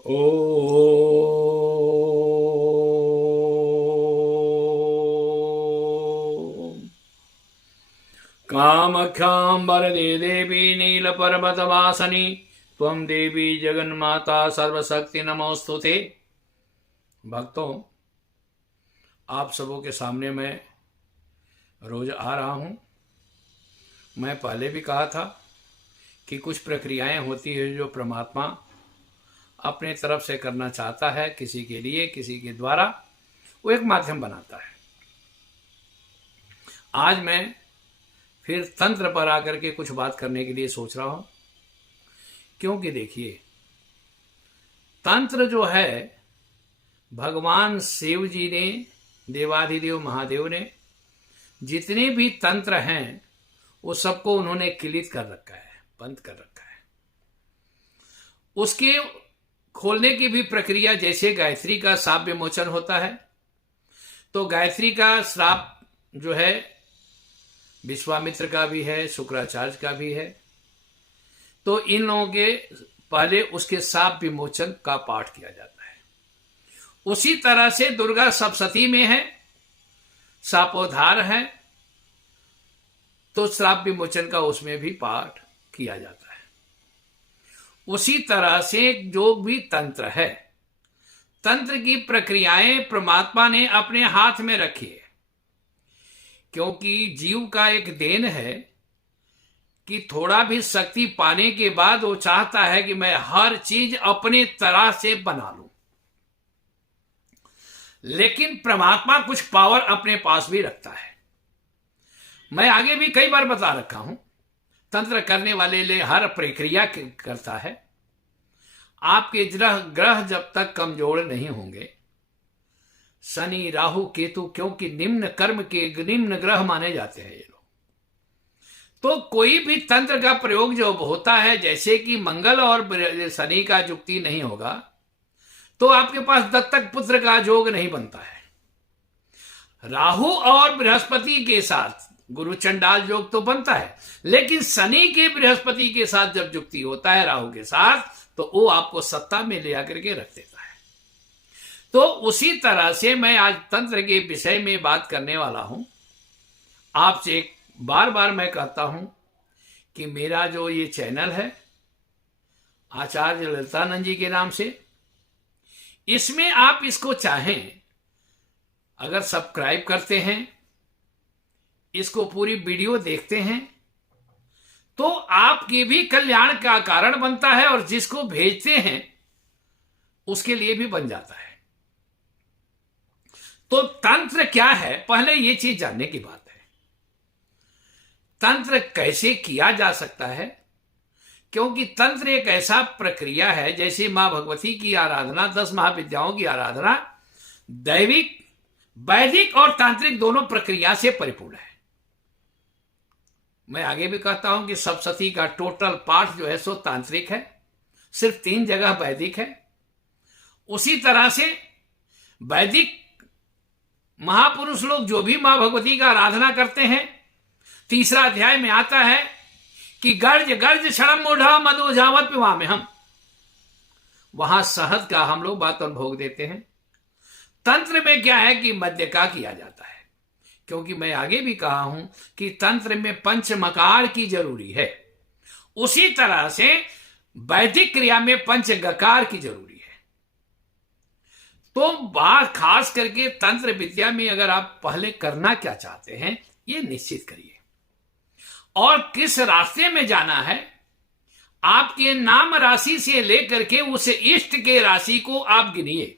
ॐ कामख्यां वरदे देवी नीलपर्वतवासिनी त्वं देवी जगन्माता सर्वशक्ति नमोस्तुते। भक्तों, आप सबों के सामने मैं रोज आ रहा हूँ। मैं पहले भी कहा था कि कुछ प्रक्रियाएं होती है जो परमात्मा अपने तरफ से करना चाहता है, किसी के लिए, किसी के द्वारा, वो एक माध्यम बनाता है। आज मैं फिर तंत्र पर आकर के कुछ बात करने के लिए सोच रहा हूं, क्योंकि देखिए, तंत्र जो है भगवान शिव जी ने, देवाधिदेव महादेव ने जितने भी तंत्र हैं वो सबको उन्होंने किलित कर रखा है, बंद कर रखा है। उसके खोलने की भी प्रक्रिया, जैसे गायत्री का शाप विमोचन होता है, तो गायत्री का श्राप जो है विश्वामित्र का भी है, शुक्राचार्य का भी है। तो इन लोगों के पहले उसके शाप विमोचन का पाठ किया जाता है। उसी तरह से दुर्गा सप्तशती में है, शापोद्धार है, तो श्राप विमोचन का उसमें भी पाठ किया जाता है। उसी तरह से जो भी तंत्र है, तंत्र की प्रक्रियाएं परमात्मा ने अपने हाथ में रखी है, क्योंकि जीव का एक देन है कि थोड़ा भी शक्ति पाने के बाद वो चाहता है कि मैं हर चीज अपने तरह से बना लूं। लेकिन परमात्मा कुछ पावर अपने पास भी रखता है। मैं आगे भी कई बार बता रखा हूं, तंत्र करने वाले लिए हर प्रक्रिया करता है। आपके ग्रह जब तक कमजोर नहीं होंगे, शनि राहु केतु, क्योंकि निम्न कर्म के निम्न ग्रह माने जाते हैं ये लोग, तो कोई भी तंत्र का प्रयोग जो होता है, जैसे कि मंगल और शनि का युक्ति नहीं होगा तो आपके पास दत्तक पुत्र का योग नहीं बनता है। राहु और बृहस्पति के साथ गुरु चंडाल योग तो बनता है, लेकिन शनि के बृहस्पति के साथ जब युक्ति होता है राहु के साथ, तो वो आपको सत्ता में ले आकर के रख देता है। तो उसी तरह से मैं आज तंत्र के विषय में बात करने वाला हूं। आपसे बार बार मैं कहता हूं कि मेरा जो ये चैनल है आचार्य ललितानंद जी के नाम से, इसमें आप इसको चाहें अगर सब्सक्राइब करते हैं, इसको पूरी वीडियो देखते हैं, तो आपके भी कल्याण का कारण बनता है और जिसको भेजते हैं उसके लिए भी बन जाता है। तो तंत्र क्या है, पहले ये चीज जानने की बात है। तंत्र कैसे किया जा सकता है, क्योंकि तंत्र एक ऐसा प्रक्रिया है, जैसे मां भगवती की आराधना, 10 महाविद्याओं की आराधना दैविक, वैदिक और तांत्रिक दोनों प्रक्रिया से परिपूर्ण है। मैं आगे भी कहता हूं कि सप्तशती का टोटल पाठ जो है सो तांत्रिक है, सिर्फ 3 जगह वैदिक है। उसी तरह से वैदिक महापुरुष लोग जो भी मां भगवती का आराधना करते हैं, 3रा अध्याय में आता है कि गर्ज गर्ज क्षणम मूढ़ा मधुजावत पिवा में हम, वहां शहद का हम लोग बात और भोग देते हैं। तंत्र में क्या है कि मध्य का किया जाता है, क्योंकि मैं आगे भी कहा हूं कि तंत्र में पंचमकार की जरूरी है। उसी तरह से वैदिक क्रिया में पंचगकार की जरूरी है। तो बात खास करके तंत्र विद्या में अगर आप पहले करना क्या चाहते हैं, ये निश्चित करिए, और किस रास्ते में जाना है। आपके नाम राशि से लेकर के उस इष्ट के राशि को आप गिनिए।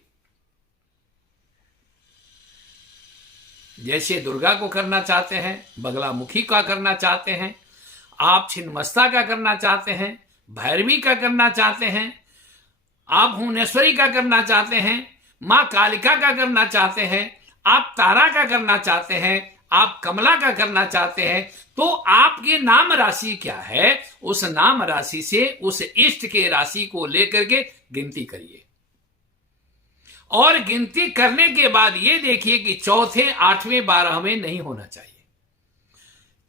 जैसे दुर्गा को करना चाहते हैं, बगलामुखी का करना चाहते हैं, आप छिन्नमस्ता का करना चाहते हैं, भैरवी का करना चाहते हैं, आप भुवनेश्वरी का करना चाहते हैं, मां कालिका का करना चाहते हैं, आप तारा का करना चाहते हैं, आप कमला का करना चाहते हैं, तो आपकी नाम राशि क्या है, उस नाम राशि से उस इष्ट के राशि को लेकर के गिनती करिए। और गिनती करने के बाद ये देखिए कि चौथे, 8वें, 12वें नहीं होना चाहिए,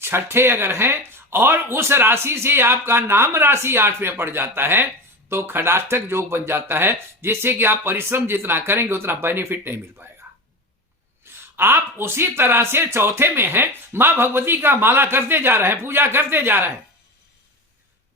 छठे अगर हैं और उस राशि से आपका नाम राशि 8वें पड़ जाता है, तो खडाष्टक योग बन जाता है, जिससे कि आप परिश्रम जितना करेंगे उतना बेनिफिट नहीं मिल पाएगा। आप उसी तरह से चौथे में हैं, मां भगवती का माला करते जा रहे हैं, पूजा करते जा रहे हैं,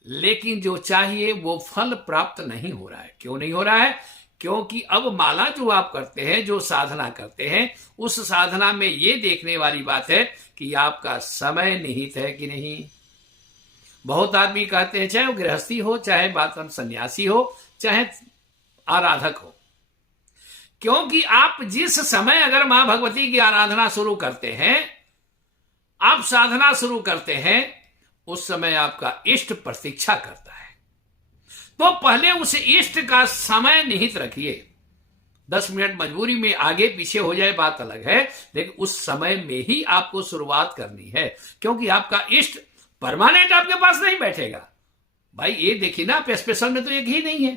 लेकिन जो चाहिए वो फल प्राप्त नहीं हो रहा है। क्यों नहीं हो रहा है? क्योंकि अब माला जो आप करते हैं, जो साधना करते हैं, उस साधना में ये देखने वाली बात है कि आपका समय निहित है कि नहीं। बहुत आदमी कहते हैं, चाहे वो गृहस्थी हो, चाहे बात सन्यासी हो, चाहे आराधक हो, क्योंकि आप जिस समय अगर मां भगवती की आराधना शुरू करते हैं, आप साधना शुरू करते हैं, उस समय आपका इष्ट प्रतीक्षा करता है। तो पहले उस इष्ट का समय निहित रखिए। 10 मिनट मजबूरी में आगे पीछे हो जाए बात अलग है, लेकिन उस समय में ही आपको शुरुआत करनी है, क्योंकि आपका इष्ट परमानेंट आपके पास नहीं बैठेगा। भाई ये देखिए ना, आप स्पेशल में तो एक ही नहीं है,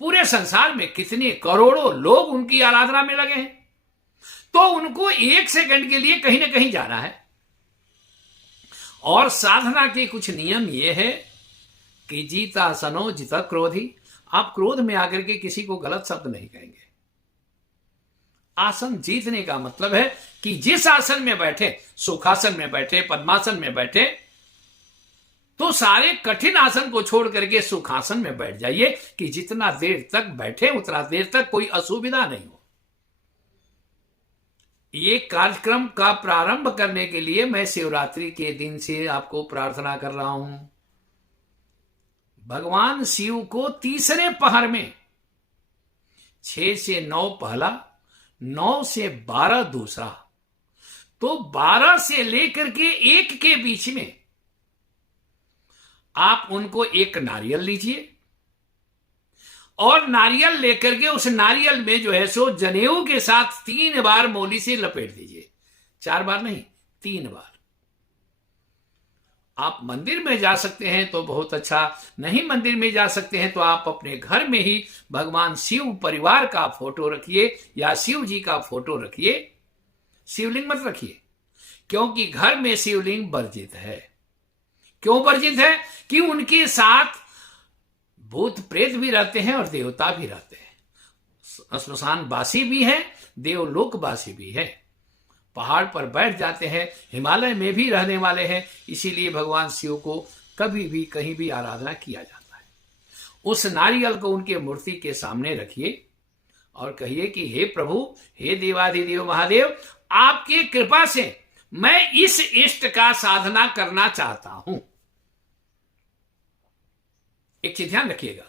पूरे संसार में कितने करोड़ों लोग उनकी आराधना में लगे हैं, तो उनको 1 सेकंड के लिए कहीं ना कहीं जाना है। और साधना के कुछ नियम ये है कि जीता सनो जिता क्रोधी। आप क्रोध में आकर के किसी को गलत शब्द नहीं कहेंगे। आसन जीतने का मतलब है कि जिस आसन में बैठे, सुखासन में बैठे, पद्मासन में बैठे, तो सारे कठिन आसन को छोड़ करके सुखासन में बैठ जाइए कि जितना देर तक बैठे उतना देर तक कोई असुविधा नहीं हो। ये कार्यक्रम का प्रारंभ करने के लिए मैं शिवरात्रि के दिन से आपको प्रार्थना कर रहा हूं। भगवान शिव को तीसरे पहर में 6 से 9 पहला, 9 से 12 दूसरा, तो 12 से लेकर के 1 के बीच में आप उनको एक नारियल लीजिए और नारियल लेकर के उस नारियल में जो है सो जनेऊ के साथ 3 बार मोली से लपेट दीजिए। 4 बार नहीं, 3 बार। आप मंदिर में जा सकते हैं तो बहुत अच्छा, नहीं मंदिर में जा सकते हैं तो आप अपने घर में ही भगवान शिव परिवार का फोटो रखिए या शिव जी का फोटो रखिए। शिवलिंग मत रखिए, क्योंकि घर में शिवलिंग वर्जित है। क्यों वर्जित है? कि उनके साथ भूत प्रेत भी रहते हैं और देवता भी रहते हैं, श्मशान वासी भी हैं, देवलोक वासी भी है, पहाड़ पर बैठ जाते हैं, हिमालय में भी रहने वाले हैं। इसीलिए भगवान शिव को कभी भी कहीं भी आराधना किया जाता है। उस नारियल को उनके मूर्ति के सामने रखिए और कहिए कि हे प्रभु, हे देवाधिदेव महादेव, आपकी कृपा से मैं इस इष्ट का साधना करना चाहता हूं। एक चीज ध्यान रखिएगा,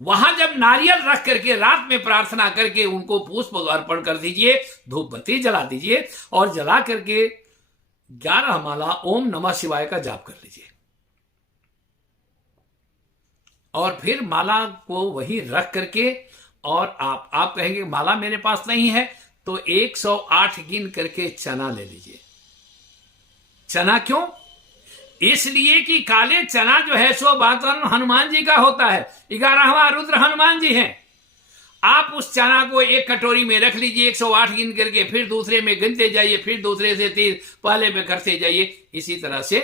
वहां जब नारियल रख करके रात में प्रार्थना करके उनको पुष्प अर्पण कर दीजिए, धूप बत्ती जला दीजिए और जला करके 11 माला ओम नमः शिवाय का जाप कर लीजिए। और फिर माला को वही रख करके, और आप कहेंगे माला मेरे पास नहीं है, तो 108 गिन करके चना ले लीजिए। चना क्यों? इसलिए कि काले चना जो है सो वातावरण हनुमान जी का होता है, 11वां रुद्र हनुमान जी हैं। आप उस चना को एक कटोरी में रख लीजिए, 108 गिन करके, फिर दूसरे में गिनते जाइए, फिर दूसरे से 3, पहले में करते जाइए। इसी तरह से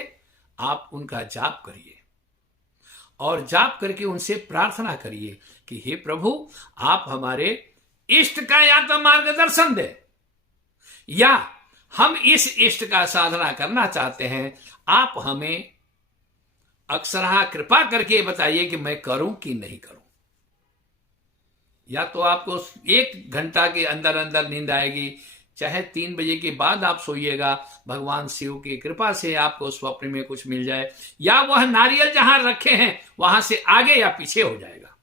आप उनका जाप करिए और जाप करके उनसे प्रार्थना करिए कि हे प्रभु, आप हमारे इष्ट का या तो मार्गदर्शन दे, या हम इस इष्ट का साधना करना चाहते हैं, आप हमें अक्षरहा कृपा करके बताइए कि मैं करूं कि नहीं करूं। या तो आपको 1 घंटा के अंदर अंदर नींद आएगी, चाहे 3 बजे के बाद आप सोइएगा, भगवान शिव की कृपा से आपको स्वप्न में कुछ मिल जाए, या वह नारियल जहां रखे हैं वहां से आगे या पीछे हो जाएगा।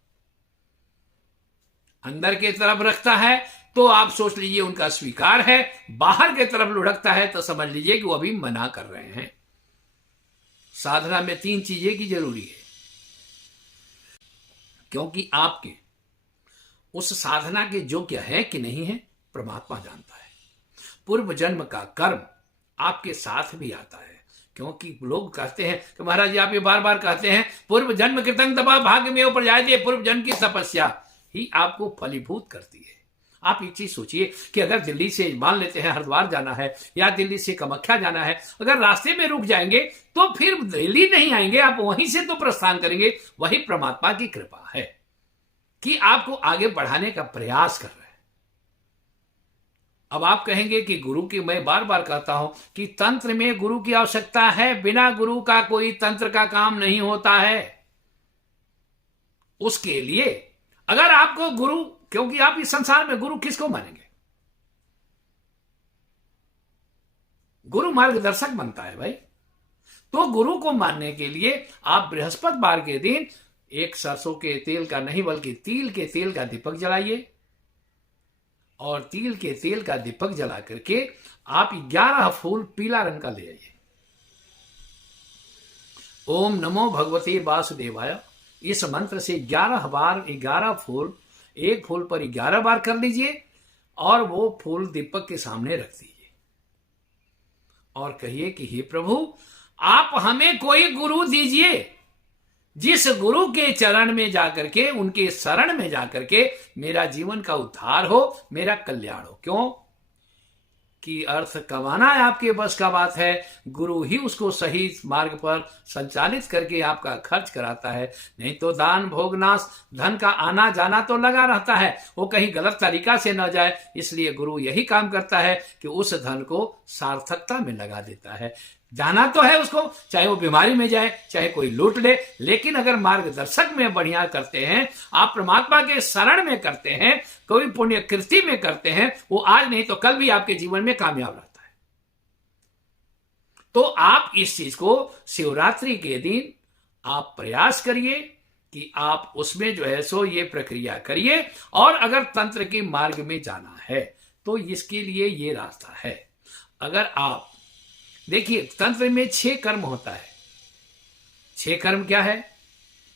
अंदर की तरफ रखता है तो आप सोच लीजिए उनका स्वीकार है, बाहर की तरफ लुढ़कता है तो समझ लीजिए कि वो अभी मना कर रहे हैं। साधना में 3 चीजें की जरूरी है, क्योंकि आपके उस साधना के योग्य है कि नहीं है परमात्मा जानता है। पूर्व जन्म का कर्म आपके साथ भी आता है, क्योंकि लोग कहते हैं कि महाराज जी आप ये बार बार कहते हैं पूर्व जन्म कृतं तपः भाग्य में ऊपर जाए, पूर्व जन्म की तपस्या ही आपको फलीभूत करती है। आप एक चीज सोचिए कि अगर दिल्ली से मान लेते हैं हरिद्वार जाना है या दिल्ली से कामाख्या जाना है, अगर रास्ते में रुक जाएंगे तो फिर दिल्ली नहीं आएंगे, आप वहीं से तो प्रस्थान करेंगे। वही परमात्मा की कृपा है। कि आपको आगे बढ़ाने का प्रयास कर रहे हैं। अब आप कहेंगे कि गुरु की, मैं बार बार कहता हूं कि तंत्र में गुरु की आवश्यकता है, बिना गुरु का कोई तंत्र का काम नहीं होता है। उसके लिए अगर आपको गुरु, क्योंकि आप इस संसार में गुरु किसको मानेंगे? गुरु मार्गदर्शक बनता है भाई। तो गुरु को मानने के लिए आप बृहस्पतिवार के दिन एक सरसों के तेल का नहीं बल्कि तिल के तेल का दीपक जलाइए, और तिल के तेल का दीपक जला करके आप 11 फूल पीला रंग का ले आइए। ओम नमो भगवते वासुदेवाय, इस मंत्र से 11 बार 11 फूल, एक फूल पर 11 बार कर लीजिए और वो फूल दीपक के सामने रख दीजिए और कहिए कि हे प्रभु, आप हमें कोई गुरु दीजिए जिस गुरु के चरण में जाकर के, उनके शरण में जाकर के मेरा जीवन का उद्धार हो, मेरा कल्याण हो। क्यों कि अर्थ कमाना है आपके बस का बात है, गुरु ही उसको सही मार्ग पर संचालित करके आपका खर्च कराता है। नहीं तो दान भोग नाश, धन का आना जाना तो लगा रहता है, वो कहीं गलत तरीका से न जाए, इसलिए गुरु यही काम करता है कि उस धन को सार्थकता में लगा देता है। जाना तो है उसको, चाहे वो बीमारी में जाए, चाहे कोई लूट ले, लेकिन अगर मार्गदर्शक में बढ़िया करते हैं, आप परमात्मा के शरण में करते हैं, कोई पुण्य कृति में करते हैं, वो आज नहीं तो कल भी आपके जीवन में कामयाब रहता है। तो आप इस चीज को शिवरात्रि के दिन आप प्रयास करिए कि आप उसमें जो है सो ये प्रक्रिया करिए। और अगर तंत्र के मार्ग में जाना है तो इसके लिए ये रास्ता है। अगर आप देखिए, तंत्र में 6 कर्म होता है। 6 कर्म क्या है?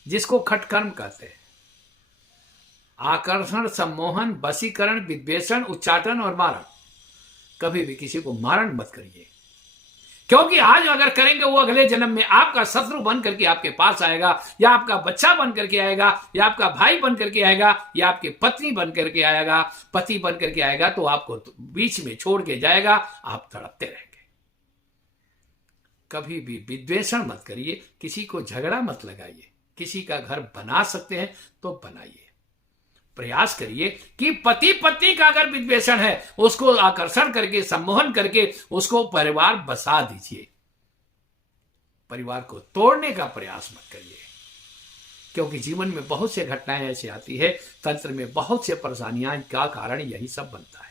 जिसको खट कर्म कहते हैं। आकर्षण, सम्मोहन, वशीकरण, विद्वेषण, उच्चाटन और मारण। कभी भी किसी को मारण मत करिए, क्योंकि आज अगर करेंगे वो अगले जन्म में आपका शत्रु बन करके आपके पास आएगा, या आपका बच्चा बन करके आएगा, या आपका भाई बन करके आएगा, या आपकी पत्नी बन करके आएगा, पति बन करके आएगा, तो आपको बीच में छोड़ के जाएगा, आप तड़पते रहेंगे। कभी भी विद्वेषण मत करिए, किसी को झगड़ा मत लगाइए। किसी का घर बना सकते हैं तो बनाइए। प्रयास करिए कि पति पत्नी का अगर विद्वेषण है, उसको आकर्षण करके, सम्मोहन करके उसको परिवार बसा दीजिए। परिवार को तोड़ने का प्रयास मत करिए, क्योंकि जीवन में बहुत से घटनाएं ऐसी आती है, तंत्र में बहुत से परेशानियां का कारण यही सब बनता है।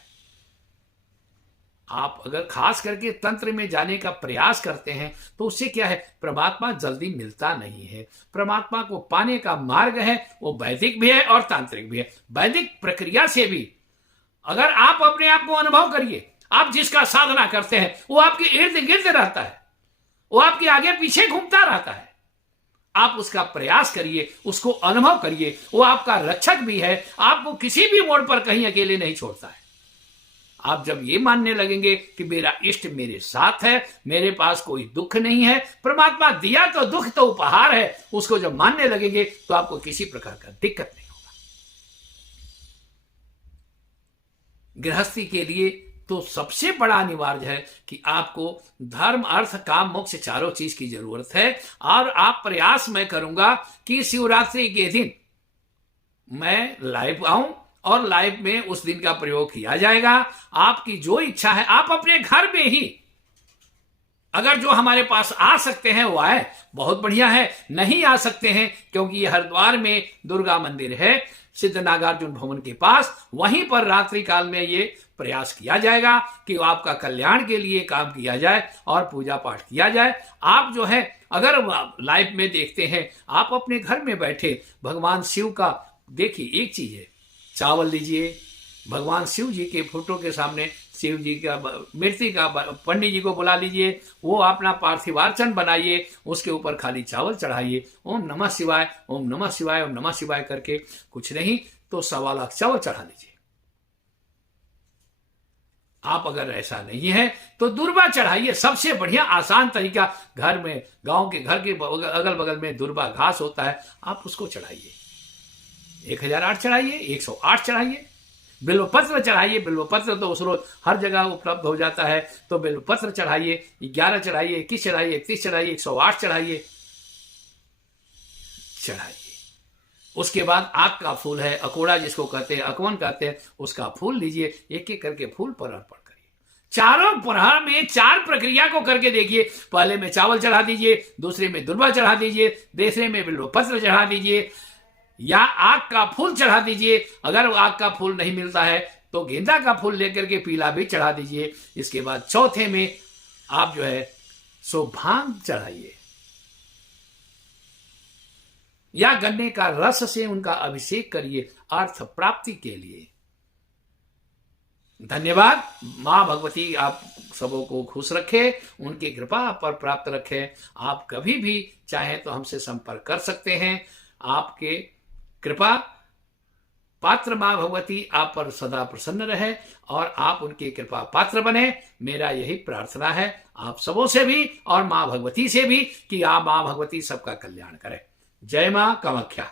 आप अगर खास करके तंत्र में जाने का प्रयास करते हैं तो उससे क्या है, परमात्मा जल्दी मिलता नहीं है। परमात्मा को पाने का मार्ग है, वो वैदिक भी है और तांत्रिक भी है। वैदिक प्रक्रिया से भी अगर आप अपने आप को अनुभव करिए, आप जिसका साधना करते हैं वो आपके इर्द गिर्द रहता है, वो आपके आगे पीछे घूमता रहता है। आप उसका प्रयास करिए, उसको अनुभव करिए, वो आपका रक्षक भी है, आपको किसी भी मोड़ पर कहीं अकेले नहीं छोड़ता है। आप जब ये मानने लगेंगे कि मेरा इष्ट मेरे साथ है, मेरे पास कोई दुख नहीं है, परमात्मा दिया तो दुख तो उपहार है, उसको जब मानने लगेंगे तो आपको किसी प्रकार का दिक्कत नहीं होगा। गृहस्थी के लिए तो सबसे बड़ा अनिवार्य है कि आपको धर्म, अर्थ, काम, मोक्ष चारों चीज की जरूरत है। और आप प्रयास मैं करूंगा कि शिवरात्रि के दिन मैं लाइव आऊं और लाइव में उस दिन का प्रयोग किया जाएगा। आपकी जो इच्छा है आप अपने घर में ही, अगर जो हमारे पास आ सकते हैं वो आए, बहुत बढ़िया है। नहीं आ सकते हैं क्योंकि ये हरिद्वार में दुर्गा मंदिर है, सिद्ध नागार्जुन भवन के पास, वहीं पर रात्रि काल में ये प्रयास किया जाएगा कि आपका कल्याण के लिए काम किया जाए और पूजा पाठ किया जाए। आप जो है अगर लाइव में देखते हैं, आप अपने घर में बैठे भगवान शिव का देखिए, एक चीज है, चावल लीजिए, भगवान शिव जी के फोटो के सामने शिव जी का मूर्ति का पंडित जी को बुला लीजिए, वो अपना पार्थिवार्चन बनाइए, उसके ऊपर खाली चावल चढ़ाइए, ओम नमः शिवाय, ओम नमः शिवाय, ओम नमः शिवाय करके, कुछ नहीं तो 1.25 लाख चावल चढ़ा लीजिए। आप अगर ऐसा नहीं है तो दुर्बा चढ़ाइए, सबसे बढ़िया आसान तरीका। घर में, गांव के घर के अगल बगल में दुर्बा घास होता है, आप उसको चढ़ाइए। 1008 चढ़ाइए, 108 चढ़ाइए, बिल्वपत्र चढ़ाइए। बिल्वपत्र तो उस रोज हर जगह उपलब्ध हो जाता है, तो बिल्वपत्र चढ़ाइए, 11 चढ़ाइए, 21 चढ़ाइए, 31 चढ़ाइए, 108 चढ़ाइए। उसके बाद आक का फूल है, अकोड़ा जिसको कहते हैं, अकवन कहते हैं, उसका फूल लीजिए, एक एक करके फूल पर अर्पण करिए। चारों प्रहर में 4 प्रक्रिया को करके देखिए। पहले में चावल चढ़ा दीजिए, दूसरे में दुर्वा चढ़ा दीजिए, तीसरे में बिल्व पत्र चढ़ा दीजिए, या आक का फूल चढ़ा दीजिए। अगर आक का फूल नहीं मिलता है तो गेंदा का फूल लेकर के पीला भी चढ़ा दीजिए। इसके बाद चौथे में आप जो है सो भांग चढ़ाइए, या गन्ने का रस से उनका अभिषेक करिए अर्थ प्राप्ति के लिए। धन्यवाद। मां भगवती आप सबों को खुश रखे, उनकी कृपा पर प्राप्त रखे। आप कभी भी चाहें तो हमसे संपर्क कर सकते हैं। आपके कृपा पात्र मां भगवती आप पर सदा प्रसन्न रहे और आप उनकी कृपा पात्र बने, मेरा यही प्रार्थना है आप सबों से भी और मां भगवती से भी कि आप मां भगवती सबका कल्याण करें। जय मां कामाख्या।